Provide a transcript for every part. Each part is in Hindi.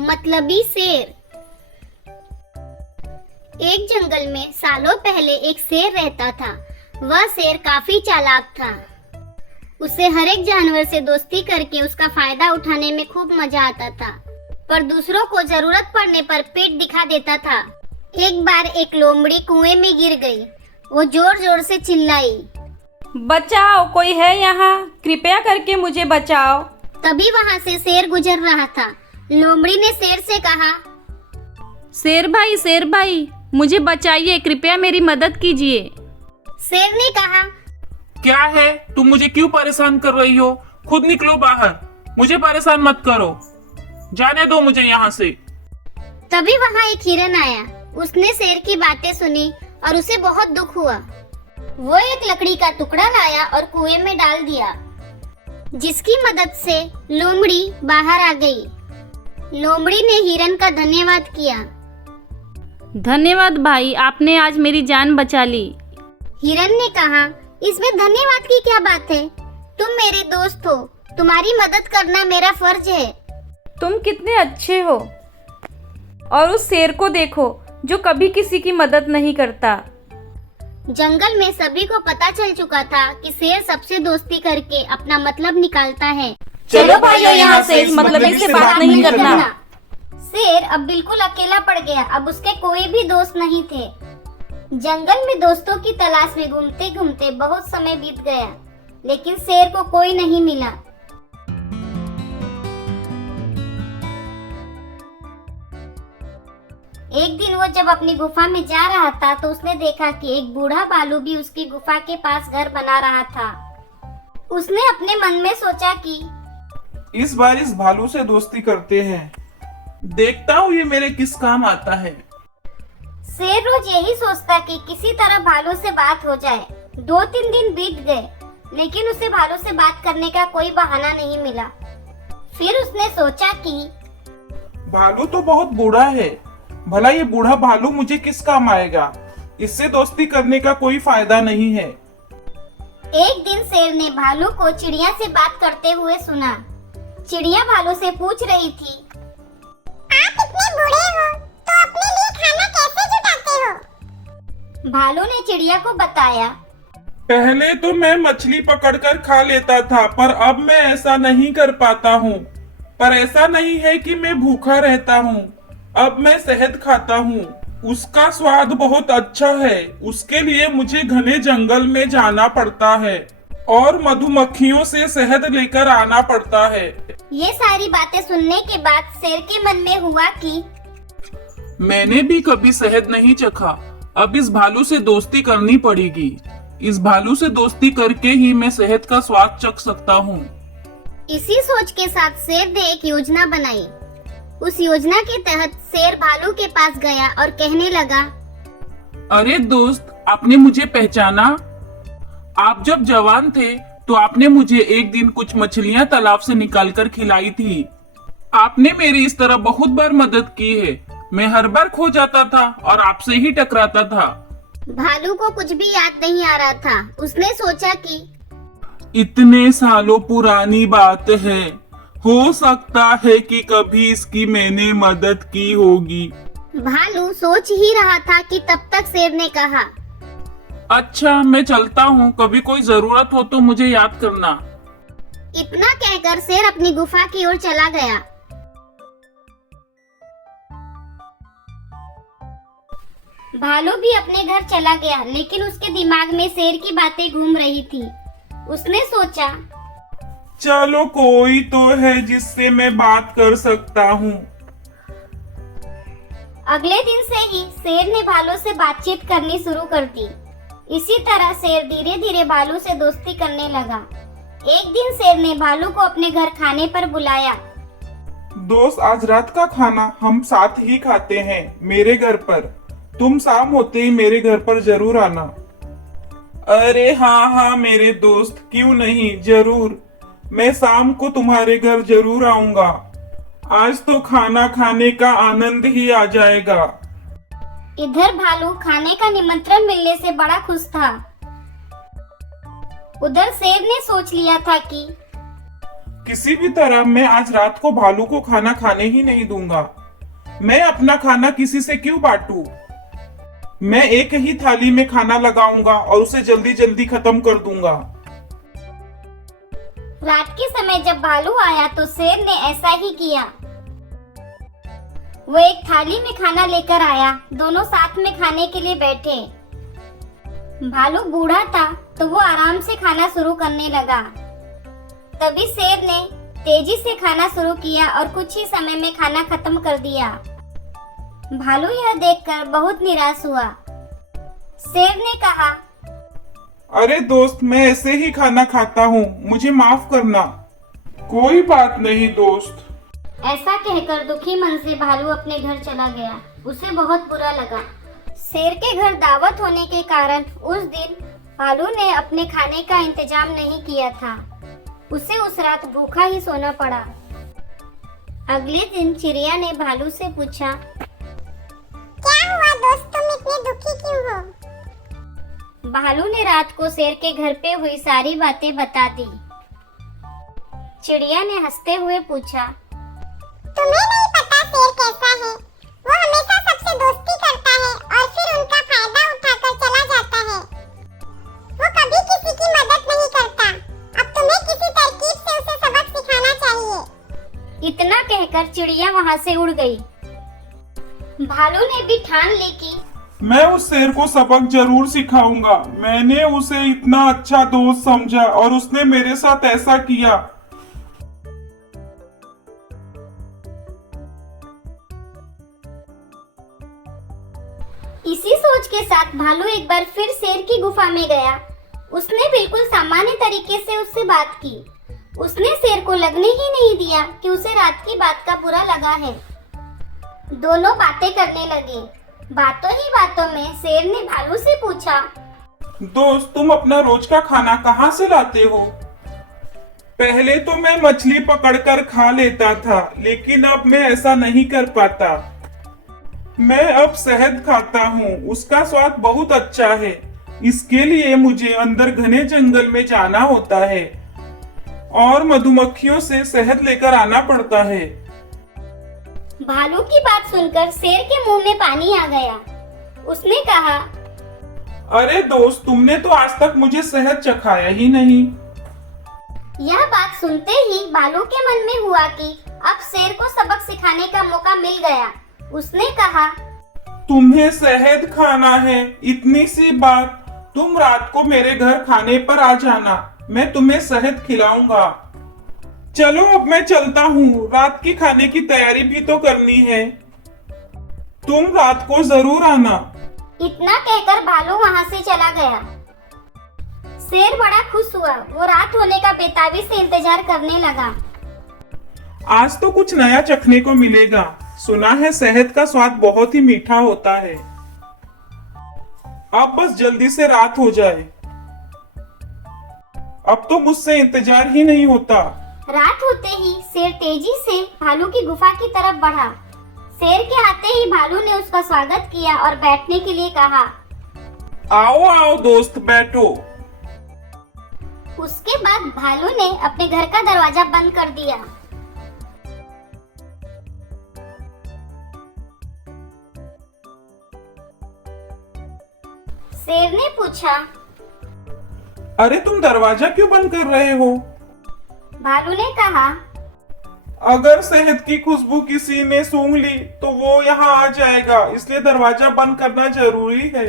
मतलबी शेर। एक जंगल में सालों पहले एक शेर रहता था। वह शेर काफी चालाक था। उसे हर एक जानवर से दोस्ती करके उसका फायदा उठाने में खूब मजा आता था, पर दूसरों को जरूरत पड़ने पर पीठ दिखा देता था। एक बार एक लोमड़ी कुएं में गिर गई। वो जोर जोर से चिल्लाई, बचाओ, कोई है यहाँ? कृपया करके मुझे बचाओ। तभी वहाँ से शेर गुजर रहा था। लोमड़ी ने शेर से कहा, शेर भाई, मुझे बचाइए, कृपया मेरी मदद कीजिए। शेर ने कहा, क्या है, तुम मुझे क्यों परेशान कर रही हो? खुद निकलो बाहर, मुझे परेशान मत करो, जाने दो मुझे यहाँ से। तभी वहाँ एक हिरन आया। उसने शेर की बातें सुनी और उसे बहुत दुख हुआ। वो एक लकड़ी का टुकड़ा लाया और कुएं में डाल दिया, जिसकी मदद से लोमड़ी बाहर आ गई। लोमड़ी ने हिरन का धन्यवाद किया। धन्यवाद भाई, आपने आज मेरी जान बचा ली। हिरन ने कहा, इसमें धन्यवाद की क्या बात है? तुम मेरे दोस्त हो, तुम्हारी मदद करना मेरा फर्ज है। तुम कितने अच्छे हो। और उस शेर को देखो जो कभी किसी की मदद नहीं करता। जंगल में सभी को पता चल चुका था कि शेर सबसे दोस्ती करके अपना मतलब निकालता है। चलो भाइयों, यहाँ से इस मतलबी से बात नहीं करना। शेर अब बिल्कुल अकेला पड़ गया। अब उसके कोई भी दोस्त नहीं थे। जंगल में दोस्तों की तलाश में घूमते घूमते बहुत समय बीत गया, लेकिन शेर को कोई नहीं मिला। एक दिन वो जब अपनी गुफा में जा रहा था तो उसने देखा कि एक बूढ़ा भालू भी उसकी गुफा के पास घर बना रहा था। उसने अपने मन में सोचा कि इस बार इस भालू से दोस्ती करते हैं, देखता हूँ ये मेरे किस काम आता है। शेर रोज यही सोचता कि किसी तरह भालू से बात हो जाए। 2-3 दिन बीत गए, लेकिन उसे भालू से बात करने का कोई बहाना नहीं मिला। फिर उसने सोचा कि भालू तो बहुत बूढ़ा है, भला ये बूढ़ा भालू मुझे किस काम आएगा? इससे दोस्ती करने का कोई फायदा नहीं है। एक दिन शेर ने भालू को चिड़िया से बात करते हुए सुना। चिड़िया भालू से पूछ रही थी, आप इतने बूढ़े हो तो अपने लिए खाना कैसे जुटाते हो? भालू ने चिड़िया को बताया, पहले तो मैं मछली पकड़कर खा लेता था, पर अब मैं ऐसा नहीं कर पाता हूँ। पर ऐसा नहीं है कि मैं भूखा रहता हूँ, अब मैं शहद खाता हूँ। उसका स्वाद बहुत अच्छा है। उसके लिए मुझे घने जंगल में जाना पड़ता है और मधुमक्खियों से शहद लेकर आना पड़ता है। ये सारी बातें सुनने के बाद शेर के मन में हुआ कि मैंने भी कभी शहद नहीं चखा। अब इस भालू से दोस्ती करनी पड़ेगी। इस भालू से दोस्ती करके ही मैं शहद का स्वाद चख सकता हूँ। इसी सोच के साथ शेर ने एक योजना बनाई। उस योजना के तहत शेर भालू के पास गया और कहने लगा, अरे दोस्त, आपने मुझे पहचाना? आप जब जवान थे तो आपने मुझे एक दिन कुछ मछलियां तालाब से निकालकर खिलाई थी। आपने मेरी इस तरह बहुत बार मदद की है। मैं हर बार खो जाता था और आपसे ही टकराता था। भालू को कुछ भी याद नहीं आ रहा था। उसने सोचा कि इतने सालों पुरानी बात है, हो सकता है कि कभी इसकी मैंने मदद की होगी। भालू सोच ही रहा था कि तब तक शेर ने कहा, अच्छा, मैं चलता हूँ, कभी कोई जरूरत हो तो मुझे याद करना। इतना कहकर शेर अपनी गुफा की ओर चला गया। भालू भी अपने घर चला गया, लेकिन उसके दिमाग में शेर की बातें घूम रही थी। उसने सोचा, चलो कोई तो है जिससे मैं बात कर सकता हूँ। अगले दिन से ही शेर ने भालू से बातचीत करनी शुरू कर दी। इसी तरह शेर धीरे धीरे भालू से दोस्ती करने लगा। एक दिन शेर ने भालू को अपने घर खाने पर बुलाया। दोस्त, आज रात का खाना हम साथ ही खाते हैं मेरे घर पर। तुम शाम होते ही मेरे घर पर जरूर आना। अरे हाँ मेरे दोस्त, क्यों नहीं, जरूर। मैं शाम को तुम्हारे घर जरूर आऊंगा। आज तो खाना खाने का आनंद ही आ जाएगा। इधर भालू खाने का निमंत्रण मिलने से बड़ा खुश था। उधर शेर ने सोच लिया था कि किसी भी तरह मैं आज रात को भालू को खाना खाने ही नहीं दूंगा। मैं अपना खाना किसी से क्यों बांटूं? मैं एक ही थाली में खाना लगाऊंगा और उसे जल्दी जल्दी खत्म कर दूंगा। रात के समय जब भालू आया तो शेर ने ऐसा ही किया। वो एक थाली में खाना लेकर आया। दोनों साथ में खाने के लिए बैठे। भालू बूढ़ा था तो वो आराम से खाना शुरू करने लगा। तभी शेर ने तेजी से खाना शुरू किया और कुछ ही समय में खाना खत्म कर दिया। भालू यह देखकर बहुत निराश हुआ। शेर ने कहा, अरे दोस्त, मैं ऐसे ही खाना खाता हूँ, मुझे माफ करना। कोई बात नहीं दोस्त। ऐसा कहकर दुखी मन से भालू अपने घर चला गया। उसे बहुत बुरा लगा। शेर के घर दावत होने के कारण उस दिन भालू ने अपने खाने का इंतजाम नहीं किया था। उसे उस रात भूखा ही सोना पड़ा। अगले दिन चिड़िया ने भालू से पूछा, क्या हुआ दोस्त, तुम इतने दुखी क्यों हो? भालू ने रात को शेर के घर पे हुई सारी बातें बता दी। चिड़िया ने हंसते हुए पूछा, तुम्हें नहीं पता शेर कैसा है? वो हमेशा सबसे दोस्ती करता है और फिर उनका फायदा उठाकर चला जाता है। वो कभी किसी की मदद नहीं करता। अब तुम्हें किसी तरकीब से उसे सबक सिखाना चाहिए। इतना कहकर चिड़िया वहाँ से उड़ गई। भालू ने भी ठान ली कि मैं उस शेर को सबक जरूर सिखाऊंगा। मैंने उसे इतना अच्छा दोस्त समझा और उसने मेरे साथ ऐसा किया। इसी सोच के साथ भालू एक बार फिर शेर की गुफा में गया। उसने बिल्कुल सामान्य तरीके से उससे बात की। उसने शेर को लगने ही नहीं दिया कि उसे रात की बात का बुरा लगा है। दोनों बातें करने लगे। बातों ही बातों में शेर ने भालू से पूछा, दोस्त, तुम अपना रोज का खाना कहाँ से लाते हो? पहले तो मैं मछली पकड़कर खा लेता था, लेकिन अब मैं ऐसा नहीं कर पाता। मैं अब शहद खाता हूँ, उसका स्वाद बहुत अच्छा है। इसके लिए मुझे अंदर घने जंगल में जाना होता है और मधुमक्खियों से शहद लेकर आना पड़ता है। भालू की बात सुनकर शेर के मुंह में पानी आ गया। उसने कहा, अरे दोस्त, तुमने तो आज तक मुझे शहद चखाया ही नहीं। यह बात सुनते ही भालू के मन में हुआ कि अब शेर को सबक सिखाने का मौका मिल गया। उसने कहा, तुम्हें शहद खाना है? इतनी सी बात। तुम रात को मेरे घर खाने पर आ जाना, मैं तुम्हें शहद खिलाऊंगा। चलो अब मैं चलता हूँ, रात की खाने की तैयारी भी तो करनी है। तुम रात को जरूर आना। इतना कहकर भालू वहाँ से चला गया। शेर बड़ा खुश हुआ। वो रात होने का बेताबी से इंतजार करने लगा। आज तो कुछ नया चखने को मिलेगा। सुना है शहद का स्वाद बहुत ही मीठा होता है। अब बस जल्दी से रात हो जाए। अब तो मुझसे इंतजार ही नहीं होता। रात होते ही शेर तेजी से भालू की गुफा की तरफ बढ़ा। शेर के आते ही भालू ने उसका स्वागत किया और बैठने के लिए कहा। आओ आओ दोस्त, बैठो। उसके बाद भालू ने अपने घर का दरवाजा बंद कर दिया। शेर ने पूछा, अरे तुम दरवाजा क्यों बंद कर रहे हो? भालू ने कहा, अगर शहद की खुशबू किसी ने सूंघ ली तो वो यहाँ आ जाएगा, इसलिए दरवाजा बंद करना जरूरी है।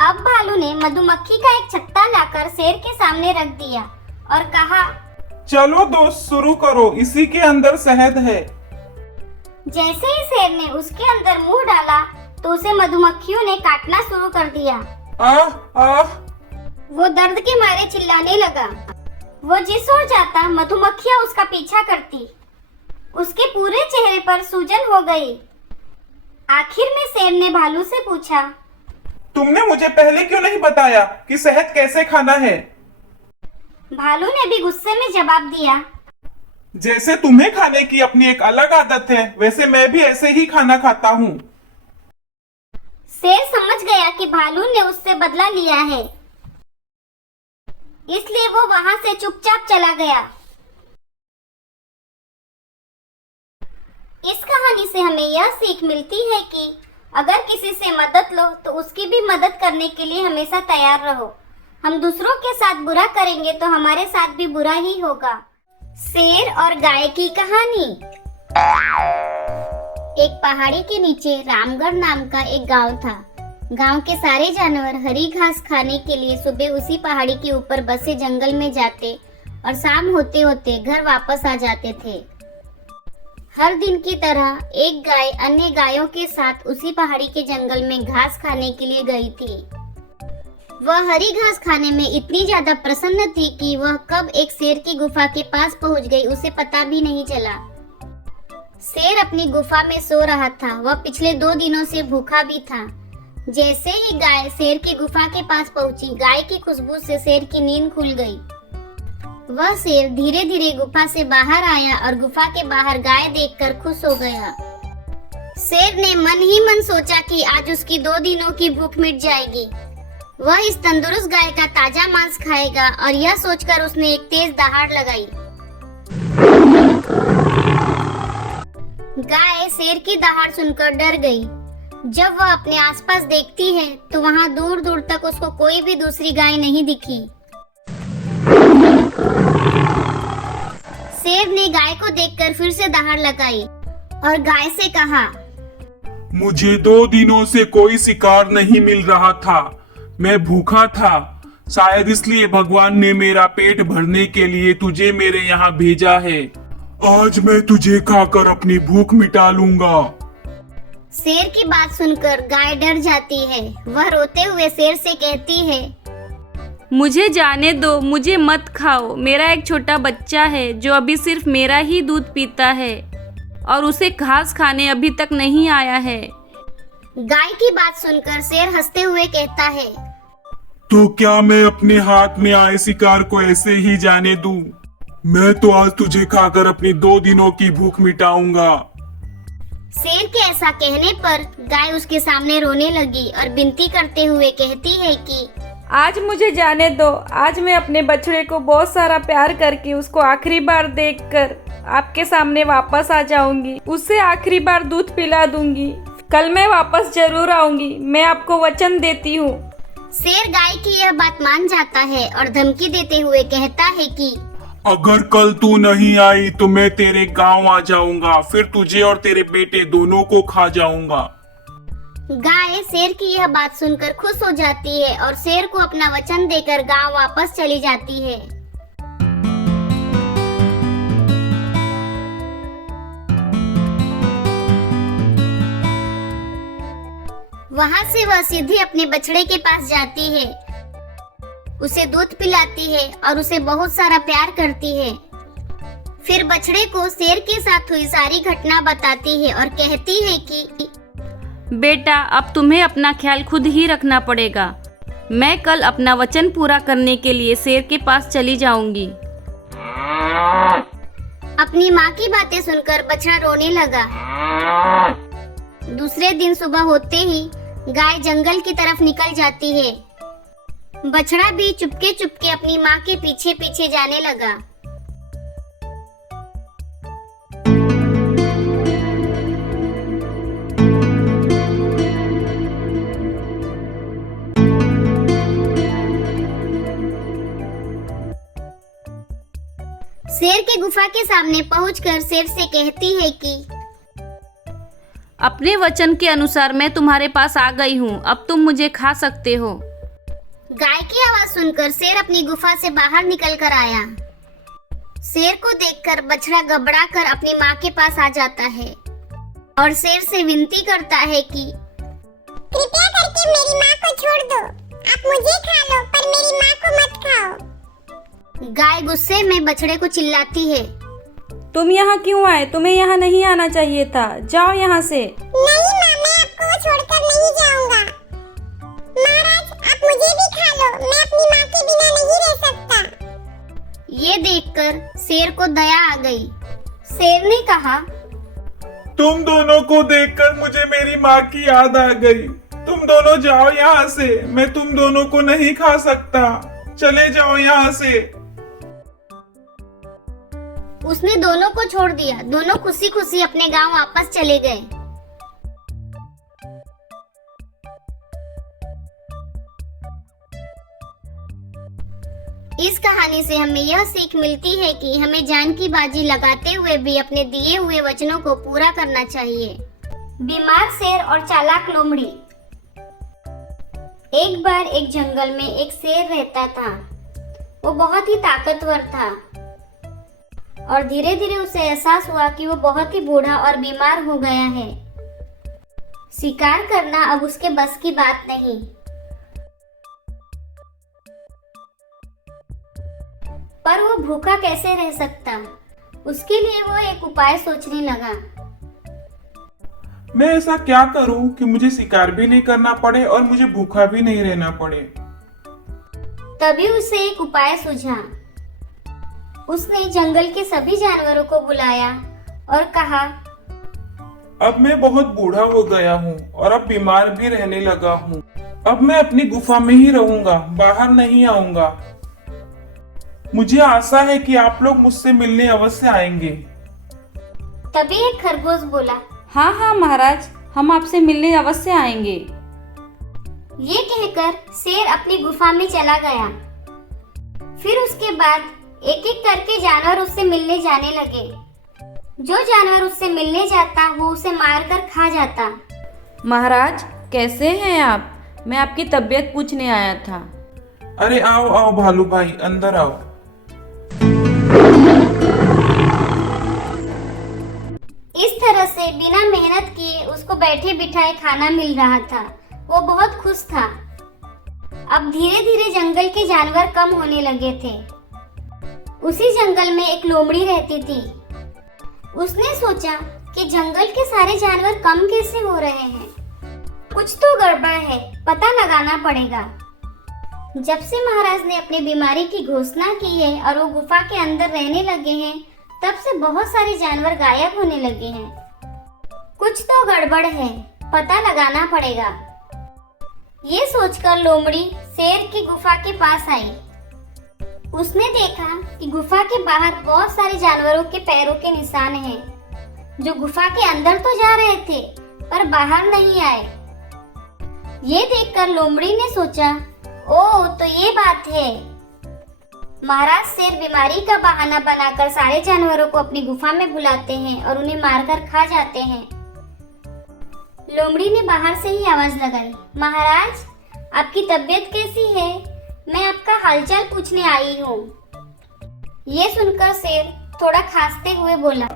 अब भालू ने मधुमक्खी का एक छत्ता लाकर शेर के सामने रख दिया और कहा, चलो दोस्त, शुरू करो, इसी के अंदर शहद है। जैसे ही शेर ने उसके अंदर मुंह डाला तो उसे मधुमक्खियों ने काटना शुरू कर दिया। आह आह। वो दर्द के मारे चिल्लाने लगा। वो जिस ओर जाता मधुमक्खियां उसका पीछा करती। उसके पूरे चेहरे पर सूजन हो गई। आखिर में शेर ने भालू से पूछा, तुमने मुझे पहले क्यों नहीं बताया कि शहद कैसे खाना है? भालू ने भी गुस्से में जवाब दिया, जैसे तुम्हें खाने की अपनी एक अलग आदत है, वैसे मैं भी ऐसे ही खाना खाता हूँ। शेर समझ गया कि भालू ने उससे बदला लिया है, इसलिए वो वहां से चुपचाप चला गया। इस कहानी से हमें यह सीख मिलती है कि अगर किसी से मदद लो तो उसकी भी मदद करने के लिए हमेशा तैयार रहो। हम दूसरों के साथ बुरा करेंगे तो हमारे साथ भी बुरा ही होगा। शेर और गाय की कहानी। एक पहाड़ी के नीचे रामगढ़ नाम का एक गांव था। गांव के सारे जानवर हरी घास खाने के लिए सुबह उसी पहाड़ी के ऊपर बसे जंगल में जाते और शाम होते होते घर वापस आ जाते थे। हर दिन की तरह एक गाय अन्य गायों के साथ उसी पहाड़ी के जंगल में घास खाने के लिए गई थी। वह हरी घास खाने में इतनी ज्यादा प्रसन्न थी कि वह कब एक शेर की गुफा के पास पहुंच गई उसे पता भी नहीं चला। शेर अपनी गुफा में सो रहा था। वह पिछले 2 दिनों से भूखा भी था। जैसे ही गाय शेर की गुफा के पास पहुंची, गाय की खुशबू से शेर की नींद खुल गई। वह शेर धीरे धीरे गुफा से बाहर आया और गुफा के बाहर गाय देखकर खुश हो गया। शेर ने मन ही मन सोचा कि आज उसकी 2 दिनों की भूख मिट जाएगी। वह इस तंदुरुस्त गाय का ताजा मांस खाएगा और यह सोचकर उसने एक तेज दहाड़ लगाई। गाय शेर की दहाड़ सुनकर डर गई। जब वह अपने आसपास देखती है तो वहां दूर दूर तक उसको कोई भी दूसरी गाय नहीं दिखी। शेर ने गाय को देखकर फिर से दहाड़ लगाई और गाय से कहा, मुझे 2 दिनों से कोई शिकार नहीं मिल रहा था। मैं भूखा था। शायद इसलिए भगवान ने मेरा पेट भरने के लिए तुझे मेरे यहाँ भेजा है। आज मैं तुझे खाकर अपनी भूख मिटा लूंगा। शेर की बात सुनकर गाय डर जाती है। वह रोते हुए शेर से कहती है, मुझे जाने दो, मुझे मत खाओ। मेरा एक छोटा बच्चा है जो अभी सिर्फ मेरा ही दूध पीता है और उसे घास खाने अभी तक नहीं आया है। गाय की बात सुनकर शेर हंसते हुए कहता है, तो क्या मैं अपने हाथ में आए शिकार को ऐसे ही जाने दूं? मैं तो आज तुझे खाकर अपनी 2 दिनों की भूख मिटाऊंगा। शेर के ऐसा कहने पर गाय उसके सामने रोने लगी और विनती करते हुए कहती है कि आज मुझे जाने दो। आज मैं अपने बछड़े को बहुत सारा प्यार करके उसको आखिरी बार देखकर आपके सामने वापस आ जाऊंगी। उससे आखिरी बार दूध पिला दूंगी। कल मैं वापस जरूर आऊंगी। मैं आपको वचन देती हूँ। शेर गाय की यह बात मान जाता है और धमकी देते हुए कहता है कि अगर कल तू नहीं आई तो मैं तेरे गांव आ जाऊंगा। फिर तुझे और तेरे बेटे दोनों को खा जाऊंगा। गाय शेर की यह बात सुनकर खुश हो जाती है और शेर को अपना वचन देकर गांव वापस चली जाती है। वहां से वह सीधे अपने बछड़े के पास जाती है, उसे दूध पिलाती है और उसे बहुत सारा प्यार करती है। फिर बछड़े को शेर के साथ हुई सारी घटना बताती है और कहती है कि बेटा, अब तुम्हें अपना ख्याल खुद ही रखना पड़ेगा। मैं कल अपना वचन पूरा करने के लिए शेर के पास चली जाऊंगी। अपनी माँ की बातें सुनकर बछड़ा रोने लगा। दूसरे दिन सुबह होते ही गाय जंगल की तरफ निकल जाती है। बछड़ा भी चुपके चुपके अपनी माँ के पीछे पीछे जाने लगा। शेर के गुफा के सामने पहुंचकर शेर से कहती है कि अपने वचन के अनुसार मैं तुम्हारे पास आ गई हूँ। अब तुम मुझे खा सकते हो। गाय की आवाज सुनकर शेर अपनी गुफा से बाहर निकल कर आया। शेर को देखकर बछड़ा घबरा कर अपनी माँ के पास आ जाता है और शेर से विनती करता है कि कृपया करके मेरी माँ को छोड़ दो। आप मुझे खा लो पर मेरी माँ को मत खाओ। गाय गुस्से में बछड़े को चिल्लाती है, तुम यहाँ क्यों आए? तुम्हें यहाँ नहीं आना चाहिए था। जाओ यहाँ से। नहीं माँ, मैं आपको छोड़कर नहीं जाऊंगा। महाराज, आप मुझे भी खा लो। मैं अपनी माँ के बिना नहीं रह सकता। ये देखकर शेर को दया आ गई। शेर ने कहा, तुम दोनों को देखकर मुझे मेरी माँ की याद आ गई। तुम दोनों जाओ यहाँ से, मैं तुम दोनों को नहीं खा सकता, चले जाओ यहाँ से। उसने दोनों को छोड़ दिया। दोनों खुशी खुशी अपने गांव वापस चले गए। इस कहानी से हमें यह सीख मिलती है कि हमें जान की बाजी लगाते हुए भी अपने दिए हुए वचनों को पूरा करना चाहिए। बीमार शेर और चालाक लोमड़ी। एक बार एक जंगल में एक शेर रहता था। वो बहुत ही ताकतवर था और धीरे धीरे उसे एहसास हुआ कि वो बहुत ही बूढ़ा और बीमार हो गया है। शिकार करना अब उसके बस की बात नहीं। पर वो भूखा कैसे रह सकता? उसके लिए वो एक उपाय सोचने लगा। मैं ऐसा क्या करूं कि मुझे शिकार भी नहीं करना पड़े और मुझे भूखा भी नहीं रहना पड़े। तभी उसे एक उपाय सूझा। उसने जंगल के सभी जानवरों को बुलाया और कहा, अब मैं बहुत बूढ़ा हो गया हूँ और अब बीमार भी रहने लगा हूँ। अब मैं अपनी गुफा में ही रहूंगा, बाहर नहीं आऊंगा। मुझे आशा है कि आप लोग मुझसे मिलने अवश्य आएंगे। तभी एक खरगोश बोला, हाँ हाँ महाराज, हम आपसे मिलने अवश्य आएंगे। ये कहकर शेर अपनी गुफा में चला गया। फिर उसके बाद एक एक करके जानवर उससे मिलने जाने लगे। जो जानवर उससे मिलने जाता वो उसे मारकर खा जाता। महाराज कैसे हैं आप? मैं आपकी तबीयत पूछने आया था। अरे आओ आओ भालू भाई, अंदर आओ। इस तरह से बिना मेहनत किए उसको बैठे बिठाए खाना मिल रहा था। वो बहुत खुश था। अब धीरे धीरे जंगल के जानवर कम होने लगे थे। उसी जंगल में एक लोमड़ी रहती थी। उसने सोचा कि जंगल के सारे जानवर कम कैसे हो रहे हैं, कुछ तो गड़बड़ है, पता लगाना पड़ेगा। जब से महाराज ने अपनी बीमारी की घोषणा की है और वो गुफा के अंदर रहने लगे हैं, तब से बहुत सारे जानवर गायब होने लगे हैं। कुछ तो गड़बड़ है, पता लगाना पड़ेगा। ये सोचकर लोमड़ी शेर की गुफा के पास आई। उसने देखा कि गुफा के बाहर बहुत सारे जानवरों के पैरों के निशान हैं, जो गुफा के अंदर तो जा रहे थे पर बाहर नहीं आए। ये देखकर लोमड़ी ने सोचा, ओह तो ये बात है। महाराज शेर बीमारी का बहाना बनाकर सारे जानवरों को अपनी गुफा में बुलाते हैं और उन्हें मारकर खा जाते हैं। लोमड़ी ने बाहर से ही आवाज लगाई, महाराज आपकी तबीयत कैसी है? मैं आपका हालचाल पूछने आई हूँ। ये सुनकर शेर थोड़ा खांसते हुए बोला,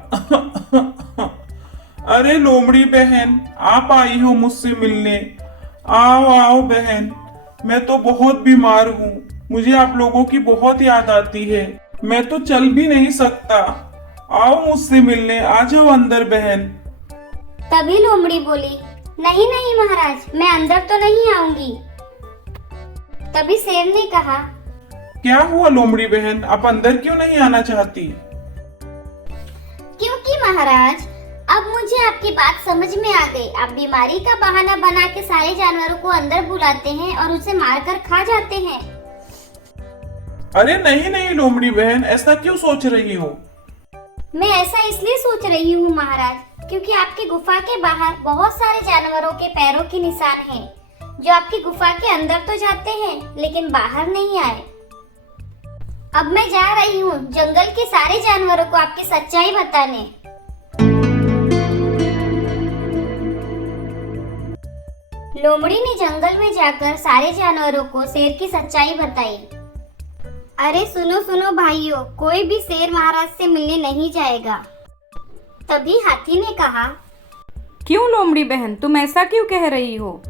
अरे लोमड़ी बहन, आप आई हो मुझसे मिलने। आओ आओ बहन, मैं तो बहुत बीमार हूँ। मुझे आप लोगों की बहुत याद आती है। मैं तो चल भी नहीं सकता। आओ मुझसे मिलने, आ जाओ अंदर बहन। तभी लोमड़ी बोली, नहीं नहीं महाराज, मैं अंदर तो नहीं आऊंगी। तभी शेर ने कहा, क्या हुआ लोमड़ी बहन, आप अंदर क्यों नहीं आना चाहती? क्योंकि महाराज अब मुझे आपकी बात समझ में आ गई। आप बीमारी का बहाना बना के सारे जानवरों को अंदर बुलाते हैं और उसे मारकर खा जाते हैं। अरे नहीं नहीं लोमड़ी बहन, ऐसा क्यों सोच रही हो? मैं ऐसा इसलिए सोच रही हूँ महाराज, क्योंकि आपकी गुफा के बाहर बहुत सारे जानवरों के पैरों के निशान हैं, जो आपकी गुफा के अंदर तो जाते हैं लेकिन बाहर नहीं आए। अब मैं जा रही हूँ जंगल के सारे जानवरों को आपकी सच्चाई बताने। लोमड़ी ने जंगल में जाकर सारे जानवरों को शेर की सच्चाई बताई। अरे सुनो सुनो भाइयों, कोई भी शेर महाराज से मिलने नहीं जाएगा। तभी हाथी ने कहा, क्यों लोमड़ी बहन, तुम ऐसा क्यों कह रही हो?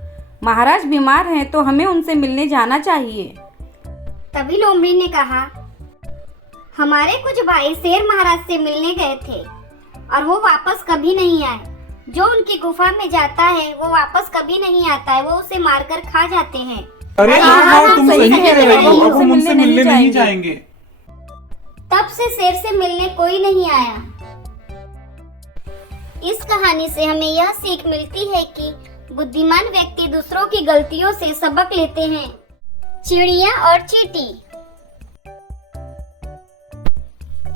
महाराज बीमार हैं तो हमें उनसे मिलने जाना चाहिए। तभी लोमड़ी ने कहा, हमारे कुछ भाई शेर महाराज से मिलने गए थे और वो वापस कभी नहीं आए। जो उनकी गुफा में जाता है वो वापस कभी नहीं आता है, वो उसे मारकर खा जाते हैं। अरे हाँ हाँ, तुम सही कह रही हो, अब उनसे हम उनसे मिलने मिलने नहीं नहीं जाएंगे। तब से शेर से मिलने कोई नहीं आया। इस कहानी से हमें यह सीख मिलती है कि बुद्धिमान व्यक्ति दूसरों की गलतियों से सबक लेते हैं। चिड़िया और चींटी।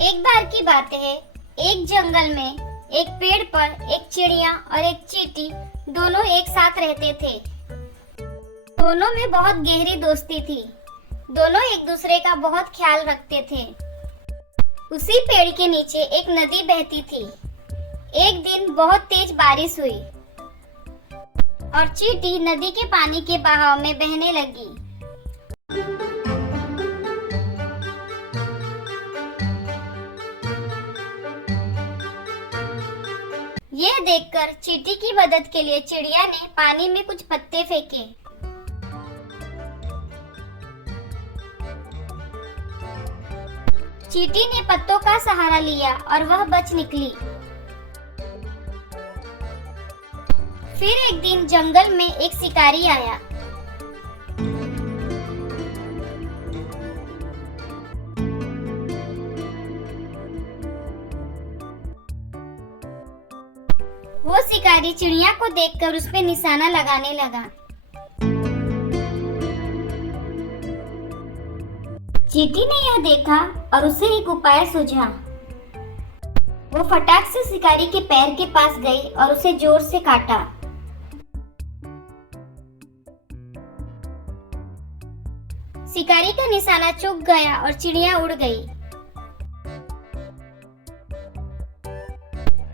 एक बार की बात है, एक जंगल में एक पेड़ पर एक चिड़िया और एक चींटी दोनों एक साथ रहते थे। दोनों में बहुत गहरी दोस्ती थी। दोनों एक दूसरे का बहुत ख्याल रखते थे। उसी पेड़ के नीचे एक नदी बहती थी। एक दिन बहुत तेज बारिश हुई और चींटी नदी के पानी के बहाव में बहने लगी। यह देखकर चींटी की मदद के लिए चिड़िया ने पानी में कुछ पत्ते फेंके। चींटी ने पत्तों का सहारा लिया और वह बच निकली। फिर एक दिन जंगल में एक शिकारी आया। वो शिकारी चिड़िया को देखकर उस पे निशाना लगाने लगा। चींटी ने यह देखा और उसे एक उपाय सूझा। वो फटाक से शिकारी के पैर के पास गई और उसे जोर से काटा। शिकारी का निशाना चूक गया और चिड़िया उड़ गई।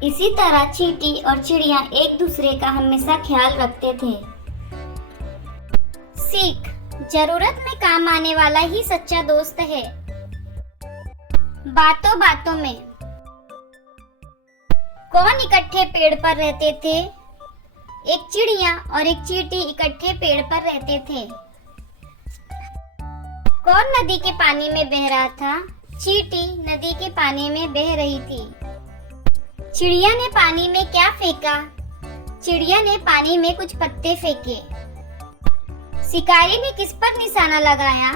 इसी तरह चींटी और चिड़िया एक दूसरे का हमेशा ख्याल रखते थे। सीख: जरूरत में काम आने वाला ही सच्चा दोस्त है। बातों बातों में। कौन इकट्ठे पेड़ पर रहते थे? एक चिड़िया और एक चींटी इकट्ठे पेड़ पर रहते थे। कौन नदी के पानी में बह रहा था? चींटी नदी के पानी में बह रही थी। चिड़िया ने पानी में क्या फेंका? चिड़िया ने पानी में कुछ पत्ते फेंके। शिकारी ने किस पर निशाना लगाया?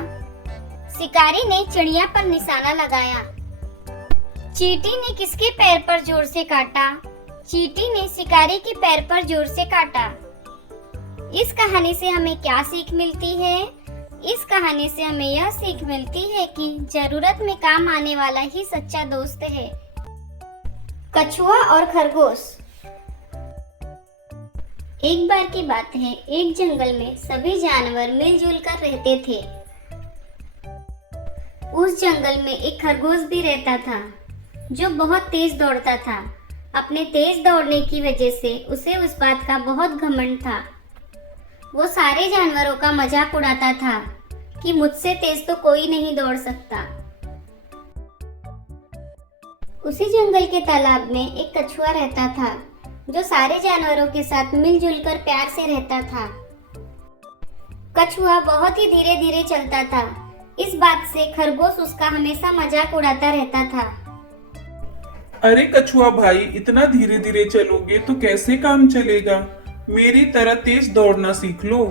शिकारी ने चिड़िया पर निशाना लगाया। चींटी ने किसके पैर पर जोर से काटा? चींटी ने शिकारी के पैर पर जोर से काटा। इस कहानी से हमें क्या सीख मिलती है? इस कहानी से हमें यह सीख मिलती है कि जरूरत में काम आने वाला ही सच्चा दोस्त है। कछुआ और खरगोश। एक बार की बात है, एक जंगल में सभी जानवर मिलजुल कर रहते थे। उस जंगल में एक खरगोश भी रहता था जो बहुत तेज दौड़ता था। अपने तेज दौड़ने की वजह से उसे उस बात का बहुत घमंड था। वो सारे जानवरों का मजाक उड़ाता था कि मुझसे तेज तो कोई नहीं दौड़ सकता। उसी जंगल के तालाब में एक कछुआ रहता था जो सारे जानवरों के साथ मिलजुल कर प्यार से रहता था। कछुआ बहुत ही धीरे धीरे चलता था। इस बात से खरगोश उसका हमेशा मजाक उड़ाता रहता था। अरे कछुआ भाई, इतना धीरे धीरे चलोगे तो कैसे काम चलेगा? मेरी तरह तेज दौड़ना सीख लो।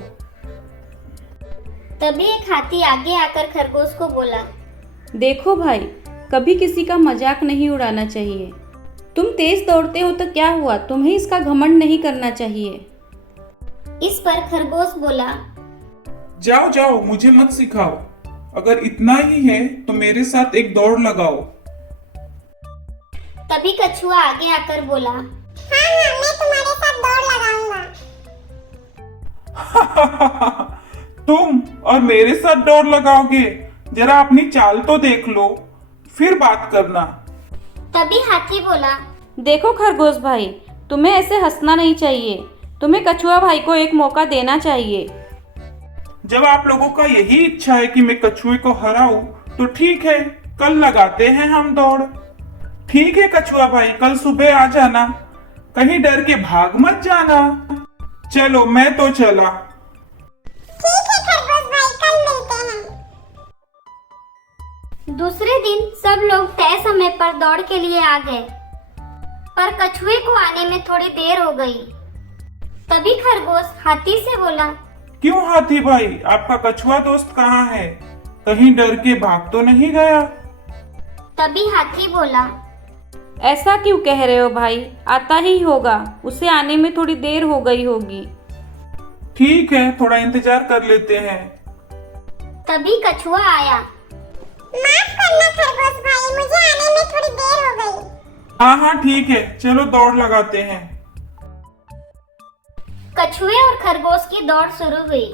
तभी एक हाथी आगे आकर खरगोश को बोला, देखो भाई, कभी किसी का मजाक नहीं उड़ाना चाहिए। तुम तेज दौड़ते हो तो क्या हुआ, तुम्हें इसका घमंड नहीं करना चाहिए। इस पर खरगोश बोला, जाओ जाओ, मुझे मत सिखाओ। अगर इतना ही है तो मेरे साथ एक दौड़ लगाओ। तभी कछुआ आगे आकर बोला, हाँ मैं तुम्हारे साथ दौड़ लगाऊंगा। तुम और मेरे साथ दौड़ लगाओगे? जरा अपनी चाल तो देख लो, फिर बात करना। तभी हाथी बोला, देखो खरगोश भाई, तुम्हें ऐसे हंसना नहीं चाहिए। तुम्हें कछुआ भाई को एक मौका देना चाहिए। जब आप लोगों का यही इच्छा है कि मैं कछुए को हराऊं, तो ठीक है, कल लगाते हैं हम दौड़। ठीक है कछुआ भाई, कल सुबह आ जाना। कहीं डर के भाग मत जाना। चलो मैं तो चला। ठीक है खरगोश भाई, कल मिलते हैं। दूसरे दिन सब लोग तय समय पर दौड़ के लिए आ गए, पर कछुए को आने में थोड़ी देर हो गई। तभी खरगोश हाथी से बोला, क्यों हाथी भाई, आपका कछुआ दोस्त कहाँ है? कहीं डर के भाग तो नहीं गया? तभी हाथी बोला, ऐसा क्यों कह रहे हो भाई, आता ही होगा, उसे आने में थोड़ी देर हो गई होगी। ठीक है, थोड़ा इंतजार कर लेते हैं। तभी कछुआ आया। माफ करना खरगोश भाई, मुझे आने में थोड़ी देर हो गई। हाँ हाँ ठीक है, चलो दौड़ लगाते हैं। कछुए और खरगोश की दौड़ शुरू हुई।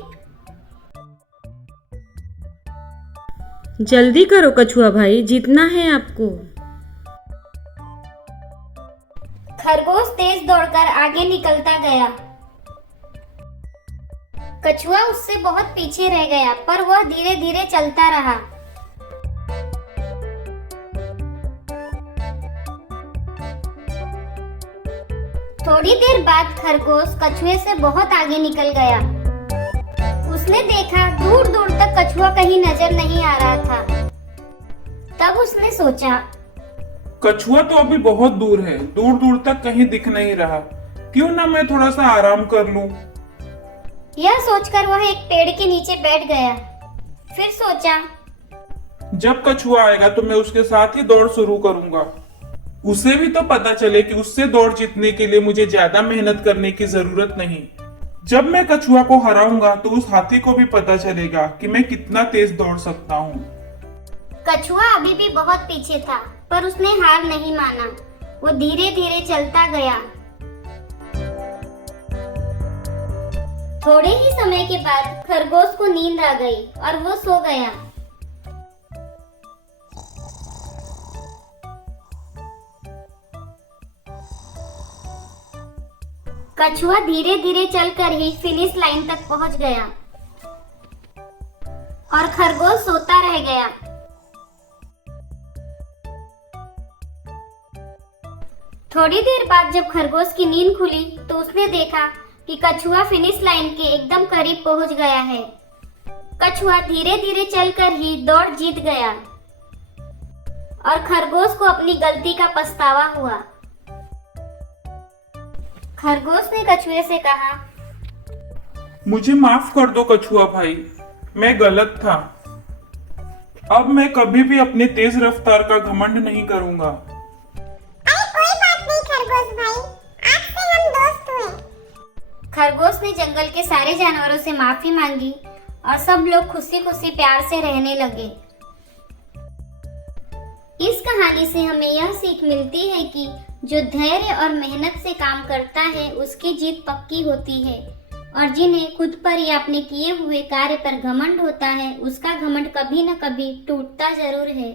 जल्दी करो कछुआ भाई, जीतना है आपको। खरगोश तेज दौड़कर आगे निकलता गया। कछुआ उससे बहुत पीछे रह गया, पर वह धीरे धीरे चलता रहा। थोड़ी देर बाद खरगोश कछुए से बहुत आगे निकल गया। उसने देखा दूर दूर तक कछुआ कहीं नजर नहीं आ रहा था। तब उसने सोचा, कछुआ तो अभी बहुत दूर है, दूर दूर तक कहीं दिख नहीं रहा। क्यों ना मैं थोड़ा सा आराम कर लूं। यह सोचकर वह एक पेड़ के नीचे बैठ गया। फिर सोचा, जब कछुआ आएगा तो मैं उसके साथ ही दौड़ शुरू करूंगा। उसे भी तो पता चले कि उससे दौड़ जीतने के लिए मुझे ज्यादा मेहनत करने की जरूरत नहीं। जब मैं कछुआ को हराऊंगा तो उस हाथी को भी पता चलेगा कि मैं कितना तेज दौड़ सकता हूँ। कछुआ अभी भी बहुत पीछे था, पर उसने हार नहीं माना। वो धीरे धीरे चलता गया। थोड़े ही समय के बाद खरगोश को नींद आ गई और वो सो गया। कछुआ धीरे धीरे चलकर ही फिनिश लाइन तक पहुंच गया और खरगोश सोता रह गया। थोड़ी देर बाद जब खरगोश की नींद खुली तो उसने देखा कि कछुआ फिनिश लाइन के एकदम करीब पहुंच गया है। कछुआ धीरे धीरे चलकर ही दौड़ जीत गया और खरगोश को अपनी गलती का पछतावा हुआ। खरगोश ने कछुए से कहा, मुझे माफ कर दो कछुआ भाई, मैं गलत था। अब मैं कभी भी अपने तेज रफ्तार का घमंड नहीं करूंगा। अरे कोई बात नहीं खरगोश भाई, आज से हम दोस्त हुए। खरगोश ने जंगल के सारे जानवरों से माफी मांगी और सब लोग खुशी खुशी प्यार से रहने लगे। इस कहानी से हमें यह सीख मिलती है कि जो धैर्य और मेहनत से काम करता है उसकी जीत पक्की होती है, और जिन्हें खुद पर या अपने किए हुए कार्य पर घमंड होता है उसका घमंड कभी न कभी टूटता जरूर है।